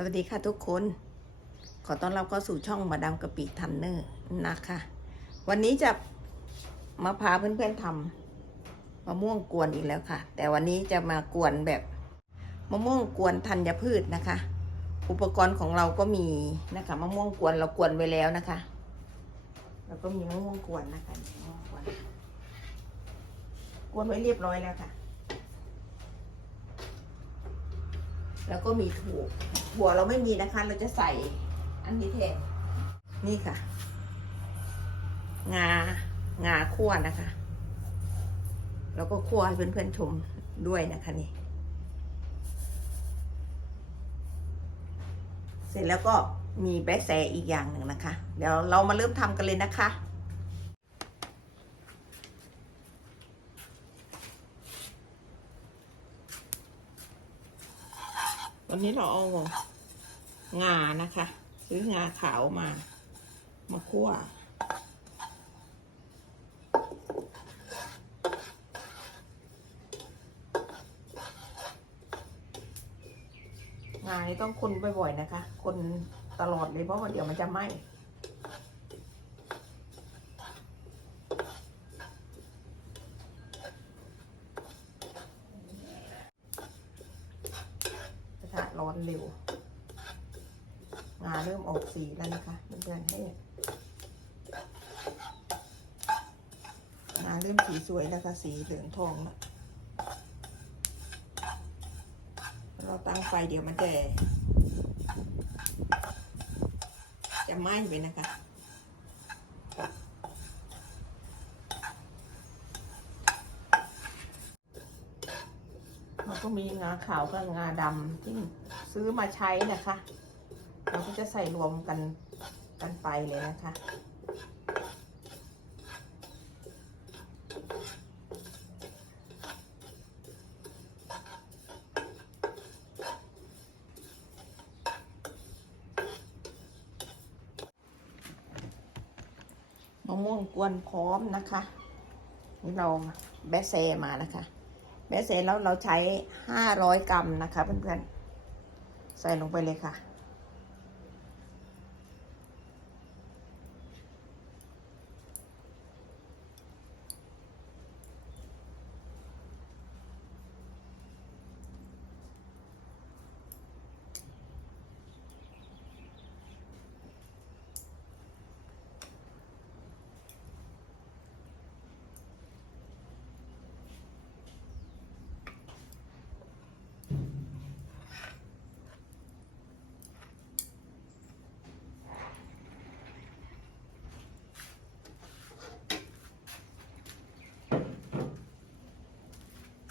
สวัสดีค่ะทุกคน ขอต้อนรับเข้าสู่ช่องมาดามกะปิทันเนอร์นะคะ วันนี้จะมาพาเพื่อนๆทำมะม่วงกวนอีกแล้วค่ะ แต่วันนี้จะมากวนแบบมะม่วงกวนธัญพืชนะคะ อุปกรณ์ของเราก็มีนะคะมะม่วงกวนเรากวนไว้แล้วนะคะ แล้วก็มีมะม่วงกวนนะคะมะม่วงกวนกวนไว้เรียบร้อยแล้วค่ะ แล้วก็มีถั่วถั่วเราไม่มีนะคะ เราจะใส่อันนี้แทนนี่ค่ะ งางาคั่วนะคะ แล้วก็คั่วให้เพื่อนๆชมด้วยนะคะนี่ เสร็จแล้วก็มีแบะแซอีกอย่างหนึ่งนะคะ เดี๋ยวเรามาเริ่มทำกันเลยนะคะ วันนี้เราเอางานะคะ ซื้องาขาวมา มาคั่ว งานี่ต้องคนบ่อยๆนะคะ คนตลอดเลยเพราะว่าเดี๋ยวมันจะไหม้ ก ระทะร้อนเร็วงาเริ่มออกสีแล้วนะคะเพื่อนๆให้งาเริ่มสีสวยแล้วค่ะสีเหลืองทองเราตั้งไฟเดี๋ยวมันจะจะไหม้ไปนะคะเราก็มีงาขาวกับงาดำที่ ซื้อมาใช้นะคะ เราก็จะใส่รวมกันกันไปเลยนะคะมะม่วงกวนพร้อมนะคะ นี่เราแบะเซมานะคะ แบะเซแล้วเราใช้ห้าร้อยกรัมนะคะเพื่อนๆ ใส่ลงไปเลยค่ะ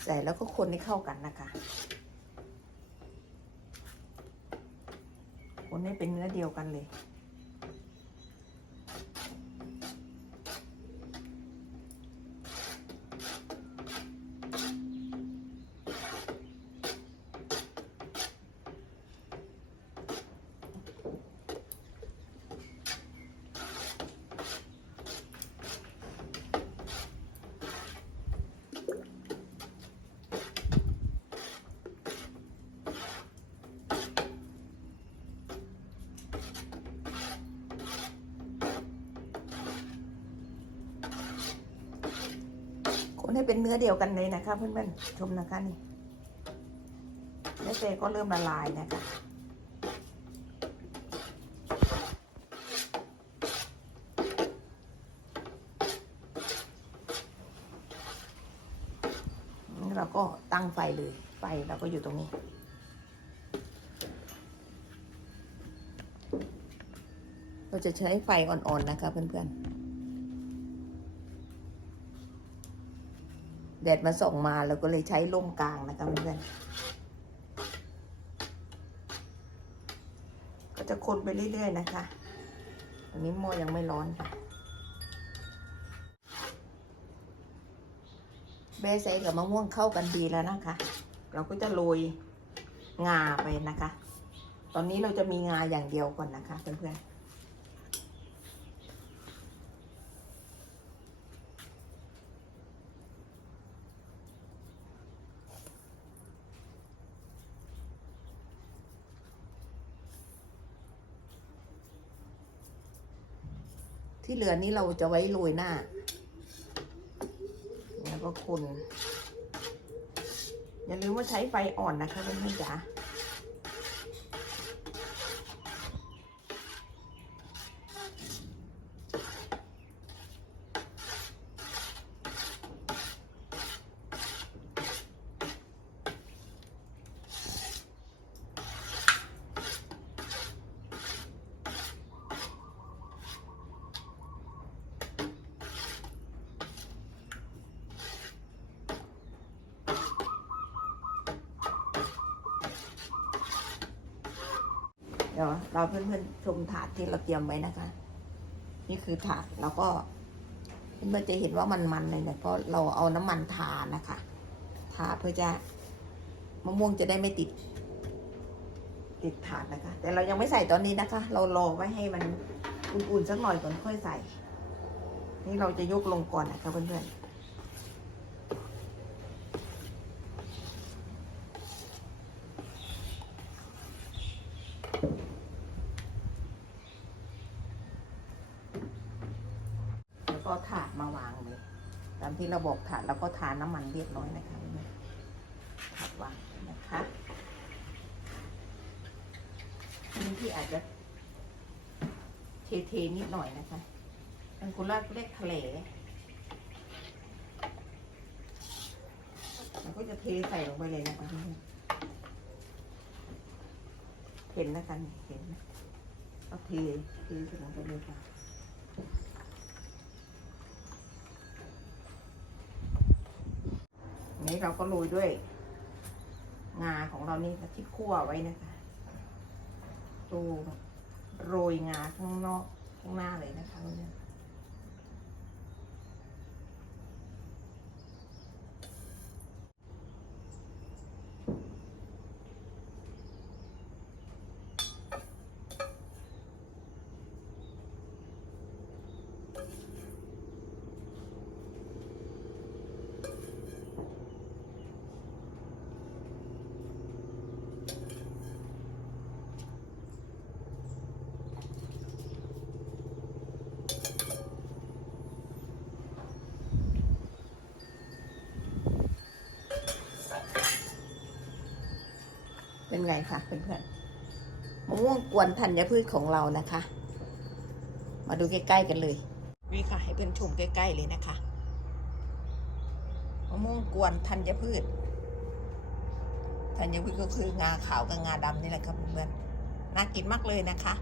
ใส่แล้วก็คนให้เข้ากันนะคะ คนให้เป็นเนื้อเดียวกันเลย คน ให้เป็นเนื้อเดียวกันเลยนะคะ เพื่อนๆชมนะคะนี่แล้วเจก็เริ่มละลายนะคะเราก็ตั้งไฟเลย ไฟเราก็อยู่ตรงนี้เราจะใช้ไฟอ่อนๆนะคะเพื่อนๆ แดดมาส่องมาเราก็เลยใช้ร่มกลางนะคะเพื่อนก็จะคนไปเรื่อยๆนะคะอันนี้หม้อยังไม่ร้อนค่ะเบสเซกับมะม่วงเข้ากันดีแล้วนะคะ เราก็จะโรยงาไปนะคะ ตอนนี้เราจะมีงาอย่างเดียวก่อนนะคะเพื่อนๆ ที่เหลือนี้เราจะไว้โรยหน้า แล้วก็คน อย่าลืมว่าใช้ไฟอ่อนนะคะเพื่อนๆจ๋า เดี๋ยวเราเพื่อนๆชมถาดที่เราเตรียมไว้นะคะ นี่คือถาดแล้วก็เพื่อนๆจะเห็นว่ามันมันเลยเนี่ยเพราะเราเอาน้ำมันทานะคะทาเพื่อจะมะม่วงจะได้ไม่ติด ติดถาดนะคะ แต่เรายังไม่ใส่ตอนนี้นะคะ เรารอไว้ให้มันอุ่นๆสักหน่อยก่อนค่อยใส่ นี่เราจะยกลงก่อนนะคะเพื่อนๆ ก็ถาดมาวางเลย ตามที่เราบอกถาดแล้วก็ทาน้ำมันเรียบร้อยนะคะถาดวางนะคะนี่ที่อาจจะเทๆนิดหน่อยนะคะอันกุลาเรียกทะเลเราก็จะเทใส่ลงไปเลยนะคะเห็นนะคะนี่เห็นเอาเทเทใส่ลงไปเลยค่ะ นี้เราก็โรยด้วยงาของเรานี่ที่คั่วไว้นะคะตูโรยงาข้างนอกข้างหน้าเลยนะคะเนี่ย ไงคะเพื่อนๆมะม่วงกวนธัญพืชของเรานะคะ มาดูใกล้ๆกันเลย นี่ค่ะ ให้เพื่อนชมใกล้ ๆ เลยนะคะมะม่วงกวนธัญพืชธัญพืชก็คืองาขาวกับงาดำนี่แหละครับเพื่อนๆน่ากินมากเลยนะคะ